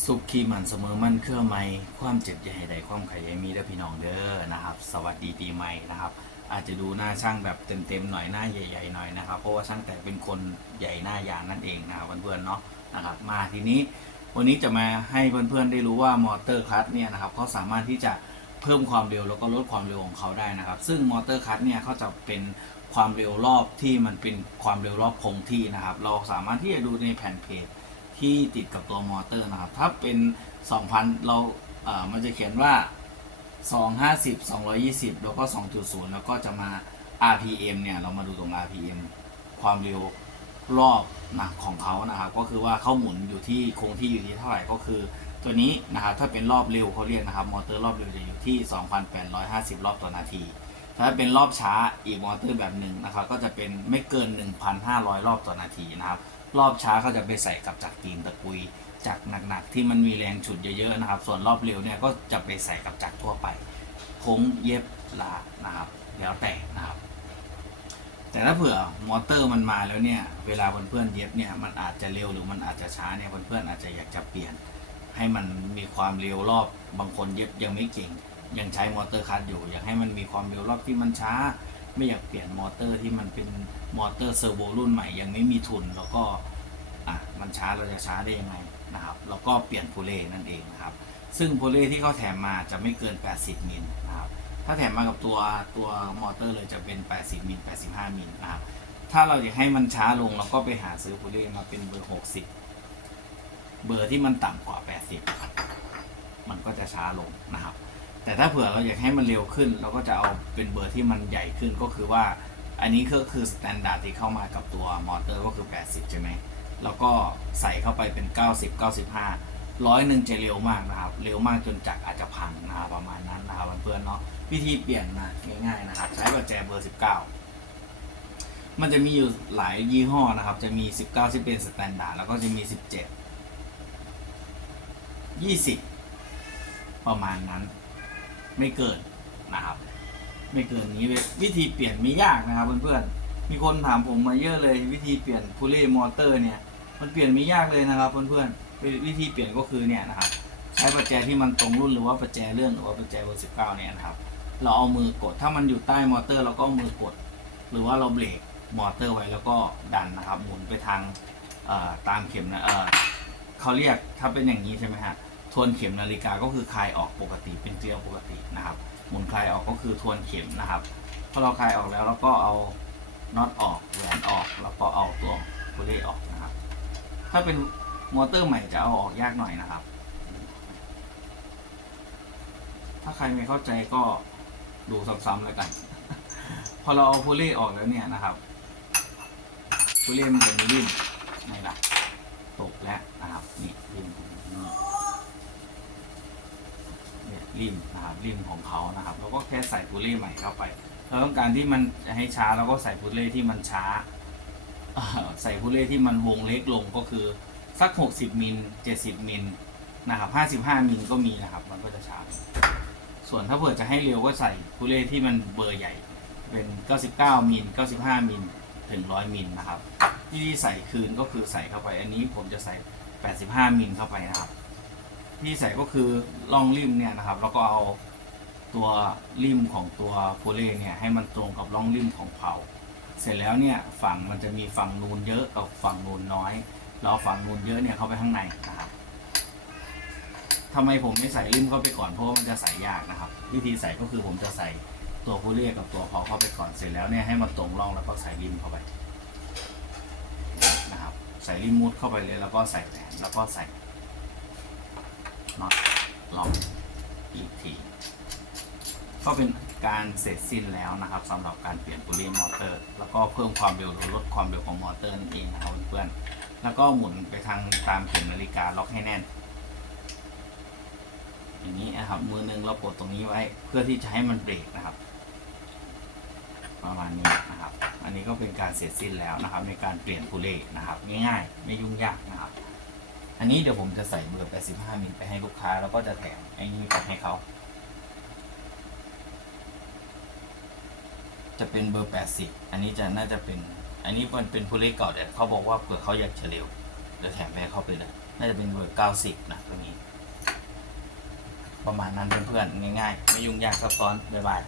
สุขีมันเสมอมันเครื่อไม้ความเจ็บอย่าให้ใดความขยายมีเด้อพี่น้องเด้อนะครับ สวัสดีปีใหม่นะครับ อาจจะดูหน้าช่างแบบเต็มๆหน่อยหน้าใหญ่ๆหน่อยนะครับ เพราะว่าช่างแต่เป็นคนใหญ่หน้ายางนั่นเองนะเพื่อนๆเนาะนะครับ มาทีนี้วันนี้จะมาให้เพื่อนๆได้รู้ว่ามอเตอร์คัตเนี่ยนะครับเขาสามารถที่จะเพิ่มความเร็วแล้วก็ลดความเร็วของเขาได้นะครับ ซึ่งมอเตอร์คัตเนี่ยเขาจะเป็นความเร็วรอบที่มันเป็นความเร็วรอบคงที่นะครับ เราสามารถที่จะดูในแผ่นเพจ ที่ติดกับตัวมอเตอร์นะครับ ถ้าเป็น 2,000 เราเอ่อมันจะเขียนว่า 250 220 แล้วก็ 2.0 แล้วก็จะมา RPM เนี่ย เรามาดูตรง RPM ความเร็วรอบนะของเขานะครับ ก็คือว่าเขาหมุนอยู่ที่คงที่อยู่ที่เท่าไหร่ก็คือตัวนี้นะครับถ้าเป็นรอบเร็วเขาเรียกนะครับ มอเตอร์รอบเร็วจะอยู่ที่ 2,850 รอบต่อนาที ถ้าเป็นรอบช้าอีกมอเตอร์แบบหนึ่งนะครับ ก็จะเป็นไม่เกิน 1,500 รอบต่อนาทีนะครับ รอบช้าเขาจะไปใส่กับจากตีนตะกุยจากหนักๆที่มันมีแรงฉุดเยอะๆนะครับ ส่วนรอบเร็วเนี่ยก็จะไปใส่กับจักรทั่วไปโค้งเย็บลานะครับแล้วแต่นะครับ แต่ถ้าเผื่อมอเตอร์มันมาแล้วเนี่ย เวลาเพื่อนๆเย็บเนี่ยมันอาจจะเร็วหรือมันอาจจะช้าเนี่ยเพื่อนๆอาจจะอยากจะเปลี่ยน ให้มันมีความเร็วรอบบางคนเย็บยังไม่เก่งยังใช้มอเตอร์คัสอยู่ อยากให้มันมีความเร็วรอบที่มันช้า ไม่อยากเปลี่ยนมอเตอร์ที่มันเป็นมอเตอร์เซอร์โวรุ่นใหม่ยังไม่มีทุน แล้วก็อะมันช้าเราจะช้าได้ยังไงนะครับแล้วก็เปลี่ยนโพเล่นั่นเองนะครับ ซึ่งโพเล่ที่เขาแถมมาจะไม่เกิน 80 มิลนะครับถ้าแถมมากับตัวตัวมอเตอร์เลยจะเป็น 80 มิล 85 มิลนะครับถ้าเราอยากให้มันช้าลงเราก็ไปหาซื้อโพเล่มาเป็นเบอร์ 60 เบอร์ที่มันต่ำกว่า 80 มันก็จะช้าลงนะครับ แต่ถ้าเผื่อเราอยากให้มันเร็วขึ้น เราก็จะเอาเป็นเบอร์ที่มันใหญ่ขึ้นก็คือว่า อันนี้ก็คือสแตนดาร์ดที่เข้ามากับตัวมอเตอร์ก็คือ 80 ใช่ไหมแล้วก็ใส่เข้าไปเป็น 90 95 ร้อยหนึ่งจะเร็วมากนะครับ เร็วมากจนจักรอาจจะพังนะครับประมาณนั้นนะครับเพื่อนๆเนาะวิธีเปลี่ยนนะง่ายๆนะครับ ใช้ประแจเบอร์ 19มันจะมีอยู่หลายยี่ห้อนะครับ จะมี 19 ที่เป็นสแตนดาร์ดแล้วก็จะมี 17 20 ประมาณนั้น ไม่เกินนะครับ ไม่เกินนี้วิธีเปลี่ยนไม่ยากนะครับเพื่อนๆมีคนถามผมมาเยอะเลย วิธีเปลี่ยนพูเล่มอเตอร์เนี่ย มันเปลี่ยนไม่ยากเลยนะครับเพื่อนๆวิธีเปลี่ยนก็คือเนี่ยนะครับใช้ประแจที่มันตรงรุ่นหรือว่าประแจเลื่อนหรือว่าประแจเบอร์สิบเก้าเนี่ยนะครับ เราเอามือกดถ้ามันอยู่ใต้มอเตอร์เราก็มือกด หรือว่าเราเบรกมอเตอร์ไว้แล้วก็ดันนะครับ หมุนไปทางตามเข็มนะเเขาเรียกถ้าเป็นอย่างนี้ใช่ไหมฮะ ทวนเข็มนาฬิกาก็คือคลายออกปกติเป็นเกลียวปกตินะครับ หมุนคลายออกก็คือทวนเข็มนะครับพอเราคลายออกแล้วเราก็เอาน็อตออกแหวนออก แล้วก็เอาตัวโพเล่ออกนะครับ ถ้าเป็นมอเตอร์ใหม่จะเอาออกยากหน่อยนะครับ ถ้าใครไม่เข้าใจก็ดูซ้ำๆแล้วกัน พอเราเอาโพเล่ออกแล้วเนี่ยนะครับโพเล่มันจะมีริมนี่ละตกแล้วนะครับนี่ริมนี่ เนี่ยริมนะค ริมของเขานะครับเราก็แค่ใส่ปูเล่ใหม่เข้าไปเราต้องการที่มันให้ช้าเราก็ใส่ปูเล่ที่มันช้าใส่ปูเล่ที่มันวงเล็กลงก็คือสัก 60มิล70มิลนะครับ55มิลก็มีนะครับ มันก็จะช้า ส่วนถ้าเผื่อจะให้เร็วก็ใส่ปูเล่ที่มันเบอร์ใหญ่ เป็น 99มิล95มิลถึง 100มิลนะครับ ที่ใส่คืนก็คือใส่เข้าไป อันนี้ผมจะใส่ 85มิลเข้าไปนะครับที่ใส่ก็คือล่องริมเนี่ยนะครับ แล้วก็เอา ตัวริมของตัวโพเล่เนี่ยให้มันตรงกับร่องริมของเผาเสร็จแล้วเนี่ยฝั่งมันจะมีฝั่งนูนเยอะกับฝั่งนูนน้อย เราเอฝั่งนูนเยอะเนี่ยเข้าไปข้างในนะครับทำไมผมไม่ใส่ริมเข้าไปก่อนเพราะว่ามันจะใส่ยากนะครับ วิธีใส่ก็คือผมจะใส่ตัวโพเล่กับตัวเผาเข้าไปก่อนเสร็จแล้วเนี่ยให้มันตรงร่องแล้วก็ใส่ริมเข้าไปนะครับ ใส่ริมมุดเข้าไปเลยแล้วก็ใส่แหวนแล้วก็ใส่น็อตล็อกอีกที ก็เป็นการเสร็จสิ้นแล้วนะครับสำหรับการเปลี่ยนปูลีมอเตอร์ แล้วก็เพิ่มความเร็วหรือลดความเร็วของมอเตอร์นั่นเองนะครับเพื่อนๆแล้วก็หมุนไปทางตามเข็มนาฬิกาล็อกให้แน่น อย่างนี้นะครับมือหนึงเรากดตรงนี้ไว้เพื่อที่จะให้มันเบรกนะครับ ประมาณนี้นะครับ อันนี้ก็เป็นการเสร็จสิ้นแล้วนะครับ ในการเปลี่ยนปูเล่นะครับ ง่ายๆ ไม่ยุ่งยากนะครับ อันนี้เดี๋ยวผมจะใส่เบอร์85มิลไปให้ลูกค้า แล้วก็จะแถมไอ้นี่ไปให้เขา จะเป็นเบอร์ 80 อันนี้จะน่าจะเป็น อันนี้มันเป็นผู้เล่นเก่าแต่เขาบอกว่าเผื่อเขาอยากจะเร็วเดี๋ยวแถมแม่เข้าไปเลย น่าจะเป็นเบอร์ 90 นะตรงนี้ ประมาณนั้นเพื่อนๆง่ายๆ ไม่ยุ่งยากซับซ้อน บ๊ายบาย